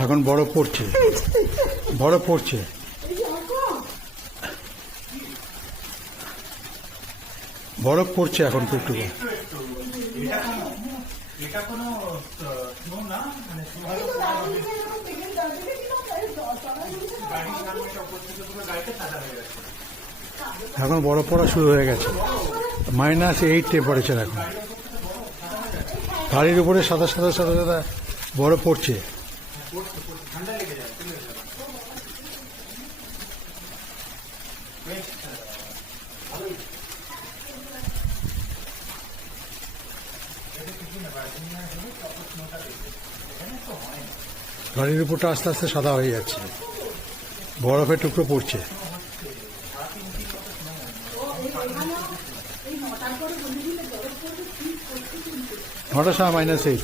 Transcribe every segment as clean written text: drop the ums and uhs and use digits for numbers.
এখন বরফ পড়ছে, বরফ পড়ছে। বরফ পড়ছে এখন একটু একটু। এখন বরফ পড়া শুরু হয়ে গেছে। -8 টেম্পারেচার এখন। গাড়ির উপরে সাদা সাদা সাদা সাদা বরফ পড়ছে। গাড়ির উপরটা আস্তে আস্তে সাদা হয়ে যাচ্ছে, বরফের টুকরো পড়ছে। নটার সময় -8,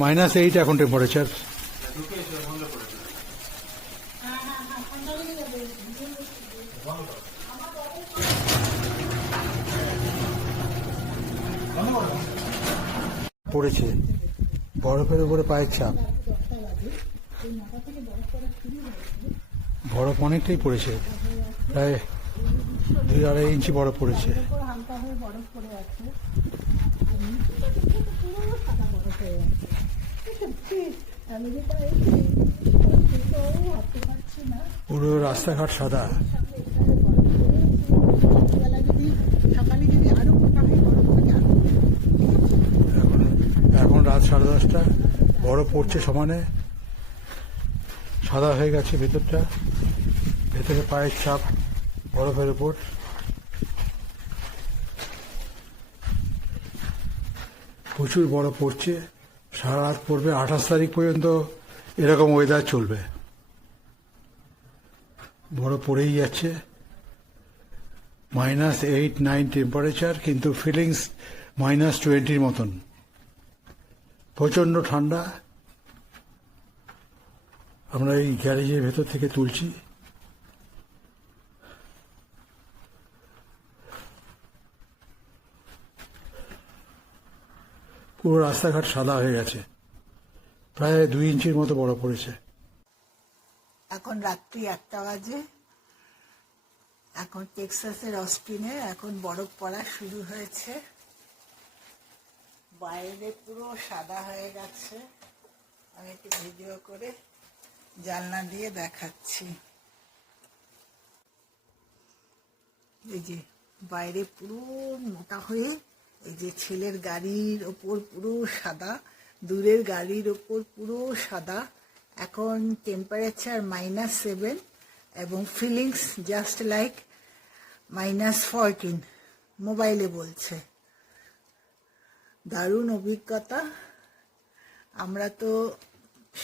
-8 এখন টেম্পারেচার। পড়েছে বরফের উপরে পায়ের ছাপ। বরফ অনেকটাই পড়েছে, প্রায় 2-2.5 ইঞ্চি বরফ পড়েছে। পুরো রাস্তাঘাট সাদা। এখন রাত 10:30, বরফ পড়ছে সমানে, সাদা হয়ে গেছে ভেতরটা, ভেতরে পায়ের ছাপ বরফের উপর। প্রচুর বরফ পড়ছে, সারা রাত পড়বে। 28 তারিখ পর্যন্ত এরকম ওয়েদার চলবে, বরফ পড়েই যাচ্ছে। -8-9 টেম্পারেচার, কিন্তু ফিলিংস -20 মতন। প্রচন্ড ঠান্ডা। আমরা এই গ্যারেজের ভেতর থেকে তুলছি। পুরো রাস্তাঘাট সাদা হয়ে গেছে, প্রায় 2 ইঞ্চির মতো বরফ পড়েছে। এখন রাত্রি 1টা বাজে। এখন টেক্সাসের অস্টিনে এখন বরফ পড়া শুরু হয়েছে। বাইরে পুরো সাদা হয়ে গেছে। আমি একটু ভিডিও করে জানলা দিয়ে দেখাচ্ছি। এই যে বাইরে পুরো মোটা হয়ে, এই যে ছেলের গাড়ির ওপর পুরো সাদা, দূরের গাড়ির ওপর পুরো সাদা। এখন টেম্পারেচার -7 এবং ফিলিংস জাস্ট লাইক -14, মোবাইলে বলছে। দারুণ অভিজ্ঞতা। আমরা তো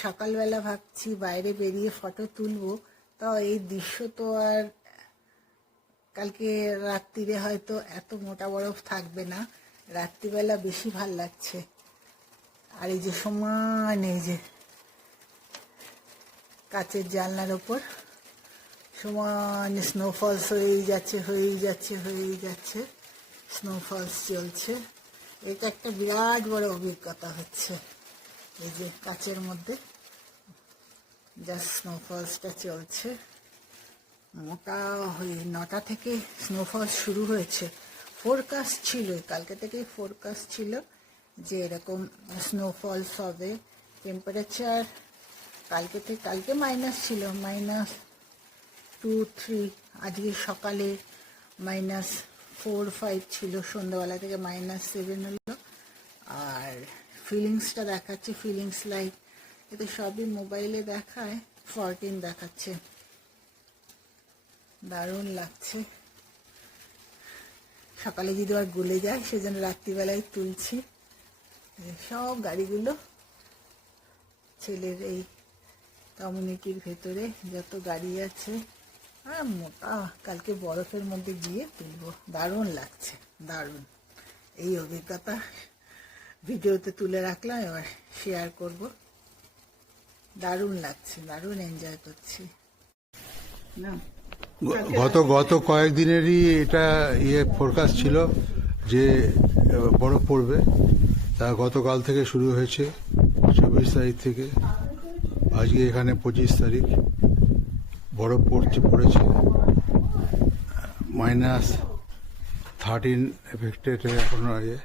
সকালবেলা ভাবছি বাইরে বেরিয়ে ফটো তুলবো, তাও এই দৃশ্য তো আর কালকে রাত্রিরে হয়তো এত মোটা বরফ থাকবে না, রাত্রিবেলা বেশি ভাল লাগছে। আর এই যে সমান, এই যে কাচের জানলার ওপর সমান স্নোফলস হয়েই যাচ্ছে, হয়েই যাচ্ছে, হয়েই যাচ্ছে। স্নোফলস চলছে। এটা একটা বিরাট বড় অভিজ্ঞতা হচ্ছে। এই যে কাচের মধ্যে জাস্ট স্নোফলসটা চলছে মোটা হয়ে। 9টা থেকে স্নোফল শুরু হয়েছে। ফোরকাস্ট ছিল, কালকে থেকেই ফোরকাস্ট ছিল যে এরকম স্নোফলস হবে। টেম্পারেচার কালকে মাইনাস ছিল, -2-3। আজকে সকালে -4-5 ছিল, সন্ধ্যাবেলা থেকে -7 হলো। আর ফিলিংসটা দেখাচ্ছে, ফিলিংস লাইক, এতে সবই মোবাইলে দেখায়, 14 দেখাচ্ছে। দারুণ লাগছে। সকালে যদি আর গলে যায় সেজন্য রাত্রিবেলায় তুলছি। সব গাড়িগুলো ছেলের এই কমিউনিটির ভেতরে যত গাড়ি আছে, আর মোটা, কালকে বরফের মধ্যে গিয়ে তুলবো। দারুণ লাগছে, দারুণ। এই অভিজ্ঞতা ভিডিওতে তুলে রাখলাম, এবার শেয়ার করব। দারুণ লাগছে, দারুণ এনজয় করছি না। গত কয়েকদিনেরই এটা ফোরকাস্ট ছিল যে বরফ পড়বে। তা গতকাল থেকে শুরু হয়েছে, 24 তারিখ থেকে। আজকে এখানে 25 তারিখ, বরফ পড়েছে, -13 এফেক্টেড এখনো আগে।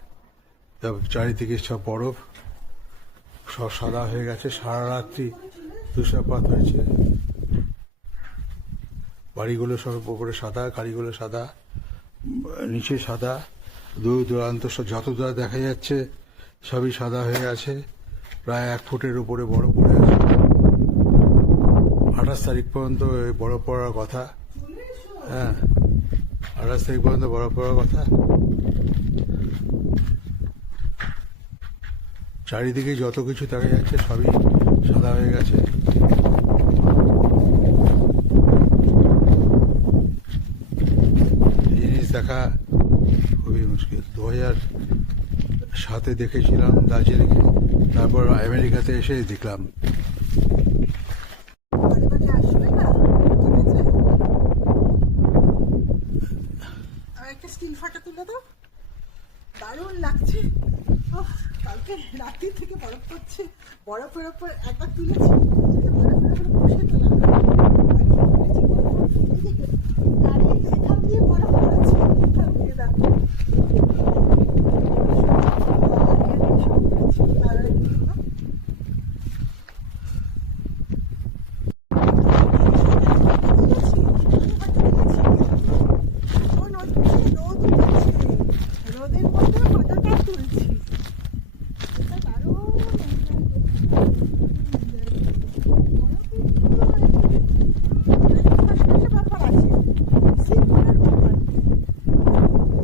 চারিদিকে সব বরফ, সব সাদা হয়ে গেছে। সারা রাত্রি তুষারপাত হয়েছে। বাড়িগুলো সব উপরে সাদা, গাড়িগুলো সাদা, নিচে সাদা, দূর দূরান্ত যত দূর দেখা যাচ্ছে সবই সাদা হয়ে গেছে। প্রায় 1 ফুটের উপরে বরফ পড়ে আছে। 28 তারিখ পর্যন্ত এই বরফ পড়ার কথা। হ্যাঁ, 28 তারিখ পর্যন্ত বরফ পড়ার কথা। চারিদিকে যত কিছু দেখা যাচ্ছে সবই সাদা হয়ে গেছে। এই জিনিস দেখা খুবই মুশকিল। 2007-এ দেখেছিলাম দার্জিলিংয়ে, তারপর আমেরিকাতে এসে দেখলাম। একটা স্টিল ফটো তুলে দাও, দারুণ লাগছে। কালকে রাত্রি থেকে বরফ পড়ছে, বরফের ওপর একবার তুলেছি, বরফের ওপর বসে তোলা এখান দিয়ে বরফ পড়েছে, এখান দিয়ে দেখো রোদের মধ্যে ফটোটা তুলছি।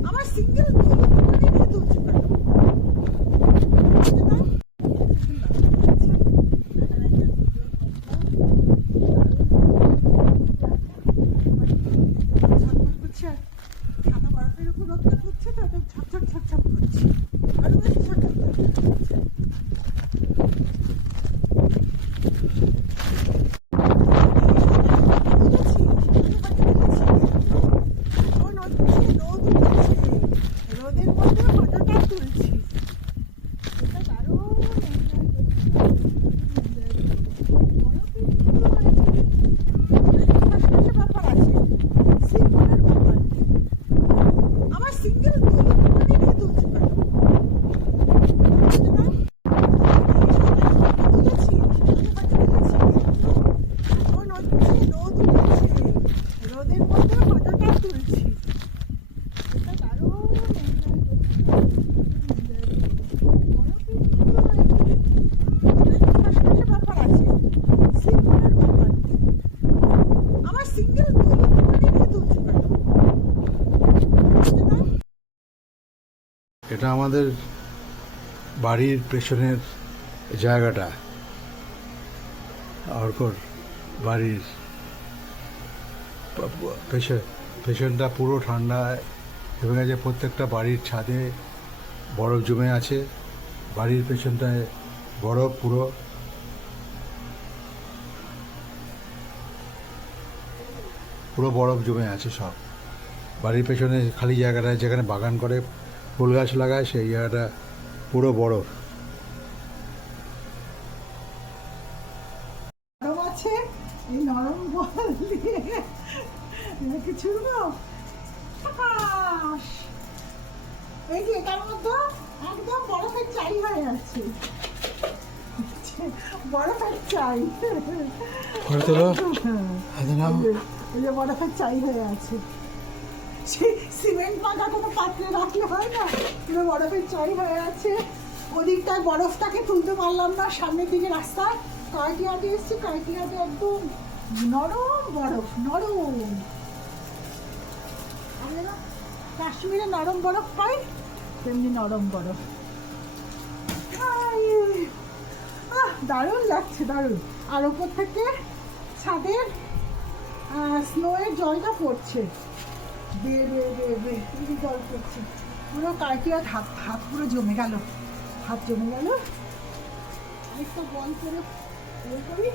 আমার সিঙ্গেল তুলছি সাদা বরফের উপর রোদটা পড়ছে তো, ঝপঝপ ঝপঝপ করছে, আরো বেশি ঝপঝপ করছে। রোদের মধ্যে ফটোটা তুলছি। ব্যাপার আছে, আমার সিঙ্গেল তুলছি রোদের মধ্যে ফটোটা তুলছি। ব্যাপার আছে, আমার সিঙ্গেল তুলছি। এটা আমাদের বাড়ির পেছনের জায়গাটা, অর্কর বাড়ির পেছনটা পুরো ঠান্ডা হয়ে গেছে। প্রত্যেকটা বাড়ির ছাদে বরফ জমে আছে। বাড়ির পেছনটায় বরফ পুরো। বরফ জমে আছে সব। বাড়ির পেছনে খালি জায়গাটা, যেখানে বাগান করে ফুল গাছ লাগায়, সেই জায়গাটা পুরো বরফ। আছে এই নরম বল দিয়ে কিছু এই যে এটার মধ্যে একদম বরফের চাই হয়ে আছে, বরফের চাই। এই যে বরফের চাই হয়ে আছে, সিমেন্ট মাখা কোনো পাত্রে রাখলে হয় না, পুরো বরফের চাই হয়ে আছে। ওদিকটায় বরফটাকে তুলতে পারলাম না, সামনের দিকে রাস্তায় কাইটিয়াতে এসছি, কাইটিয়াতে একদম নরম বরফ, নরম। আমরা কাশ্মীরে নরম বরফ পাই, তেমনি নরম বরফ। দারুণ লাগছে, দারুণ। আর ওপর থেকে ছাদের স্নোয়ের জলটা পড়ছে, জল পড়ছে পুরো। কাইটিয়ার হাত পুরো জমে গেল, হাত জমে গেল। আরেকটা বল করে করি,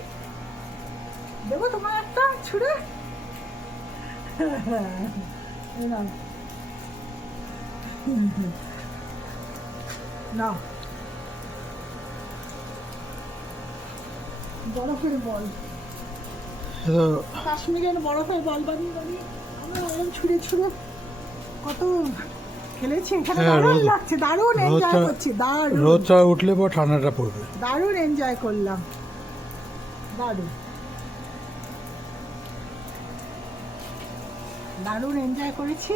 দেবো তোমার একটা ছুঁড়ে। না বরফের বল, এ তো কাশ্মীরের বরফের বল বানিয়ে বানিয়ে আমরা ওরকম ছুঁড়ে ছুঁড়ে কত খেলেছি। এখানে হ্যাঁ, দারুণ রোদ- লাগছে, দারুণ এনজয় করছি, দারুণ রোদটা উঠলে পর ঠান্ডাটা পড়বে। দারুণ এনজয় করলাম, দারুণ দারুণ এনজয় করেছি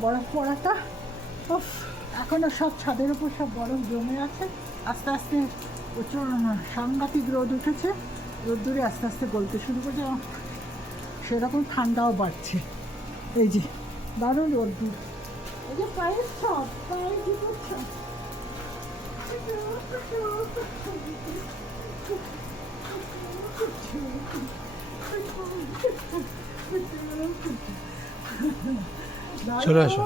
বরফ পড়াটা। উফ, এখনো সব ছাদের উপর সব বরফ জমে আছে। আস্তে আস্তে প্রচুর সাংঘাতিক রোদ উঠেছে, রোদ্দুরে আস্তে আস্তে গলতে শুরু করছে এবং সেরকম ঠান্ডাও বাড়ছে। এই যে দারুণ রোদ্দুর, এই যে পায়ের সব পায়ে কি করছে। চলে আসো।